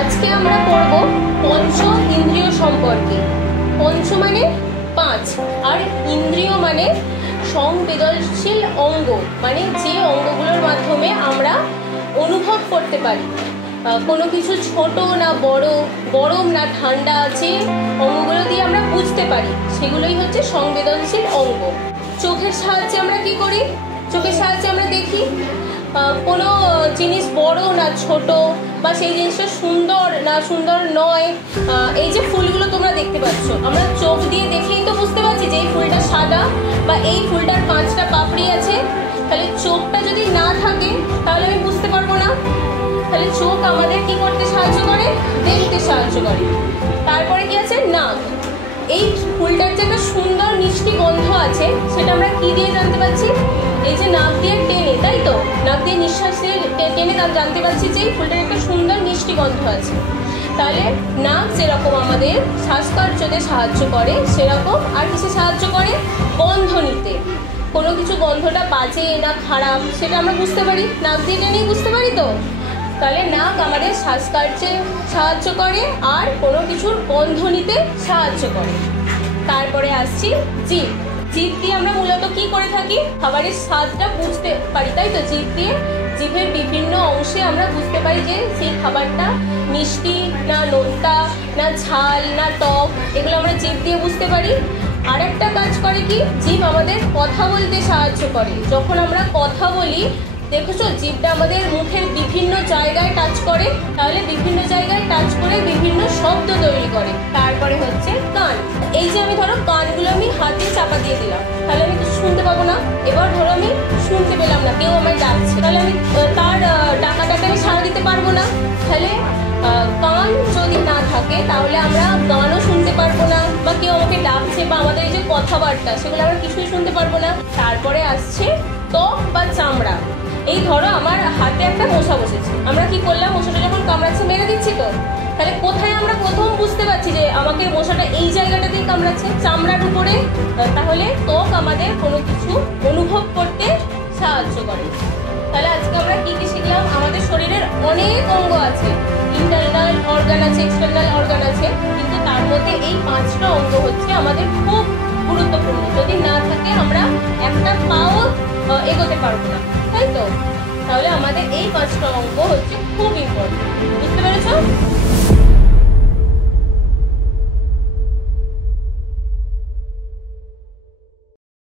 আজকে আমরা পড়ব পঞ্চ ইন্দ্রিয় সম্পর্কে। পঞ্চ মানে পাঁচ, আর ইন্দ্রিয় মানে সংবেদনশীল অঙ্গ, মানে যে অঙ্গগুলোর মাধ্যমে আমরা অনুভব করতে পারি কোনো কিছু ছোট না বড়, গরম না ঠান্ডা, যে অঙ্গগুলো দিয়ে আমরা বুঝতে পারি সেগুলোই হচ্ছে সংবেদনশীল অঙ্গ। চোখের সাহায্যে আমরা কি করি? চোখের সাহায্যে আমরা দেখি কোনো জিনিস বড় না ছোট, বা সেই জিনিসটা সুন্দর না সুন্দর নয়। এই যে ফুলগুলো তোমরা দেখতে পাচ্ছ, আমরা চোখ দিয়ে দেখেই তো বুঝতে পারছি যে এই ফুলটা সাদা বা এই ফুলটার 5টা পাপড়ি আছে। তাহলে চোখটা যদি না থাকে তাহলে আমি বুঝতে পারবো না। তাহলে চোখ আমাদের কি করতে সাহায্য করে? দেখতে সাহায্য করে। তারপরে কি আছে? নাক। এই ফুলটার যে একটা সুন্দর মিষ্টি গন্ধ আছে সেটা আমরা কি দিয়ে জানতে পারছি? এই যে নাক দিয়ে টেনে, তাই তো, নাক দিয়ে নিঃশ্বাস দিয়ে টেনে জানতে পারছি যে এই ফুলটার একটা সুন্দর মিষ্টি গন্ধ আছে। তাহলে নাক যেরকম আমাদের শ্বাসকার্যতে সাহায্য করে, সেরকম আর কিসে সাহায্য করে? গন্ধ নিতে। কোনো কিছু গন্ধটা বাজে না খারাপ সেটা আমরা বুঝতে পারি, নাক দিয়ে টেনেই বুঝতে পারি তো। তাহলে নাক আমাদের শ্বাসকার্যে সাহায্য করে আর কোনো কিছুর গন্ধ নিতে সাহায্য করে। তারপরে আসছি জিভ। জিভ দিয়ে আমরা মূলত কি করে থাকি? খাবারের স্বাদটা বুঝতে পারি, তাই তো। জিভ দিয়ে জিভের বিভিন্ন অংশে আমরা বুঝতে পারি যে সেই খাবারটা মিষ্টি না নোনতা না ঝাল না টক, এগুলো আমরা জিভ দিয়ে বুঝতে পারি। আর একটা কাজ করে কি, জিভ আমাদের কথা বলতে সাহায্য করে। যখন আমরা কথা বলি দেখেছো, জিভটা আমাদের মুখের বিভিন্ন জায়গায় টাচ করে, তাহলে বিভিন্ন জায়গায় টাচ করে বিভিন্ন শব্দ তৈরি করে। তারপরে হচ্ছে কান। এই যে আমি ধরো কানগুলো আমি হাতে চাপা দিয়ে দিলাম, তাহলে আমি কিছু শুনতে পাবো না। এবার ধরো আমি শুনতে পেলাম না, কেউ আমায় ডাকছে, তাহলে আমি তার ডাকাটাকে আমি সাড়া দিতে পারবো না। তাহলে কান যদি না থাকে তাহলে আমরা গানও শুনতে পারবো না, বা কেউ আমাকে ডাকছে বা আমাদের এই যে কথাবার্তা সেগুলো আমরা কিছুই শুনতে পারবো না। তারপরে আসছে ত্বক বা চামড়া। এই ধরো আমার হাতে একটা মশা বসেছে, আমরা কি করলাম? মশাটা যখন কামড়াচ্ছে মেরে দিচ্ছি তো, তাহলে কোথায় আমরা প্রথম বুঝতে পারছি যে আমাকে মশাটা এই জায়গাটাতেই কামড়াচ্ছে? চামড়ার উপরে। তাহলে ত্বক আমাদের কোনো কিছু অনুভব করতে সাহায্য করে। তাহলে আজকে আমরা কি কি শিখলাম? আমাদের শরীরের অনেক অঙ্গ আছে, ইন্টারনাল অর্গান আছে, এক্সটার্নাল অর্গান আছে, কিন্তু তার মধ্যে এই 5টা অঙ্গ হচ্ছে আমাদের খুব গুরুত্বপূর্ণ। যদি না থাকে আমরা একটা পাও এগোতে পারবো না, তাই তো। তাহলে আমাদের এই 5টা অঙ্গ হচ্ছে খুব ইম্পর্টেন্ট। বুঝতে পেরেছো?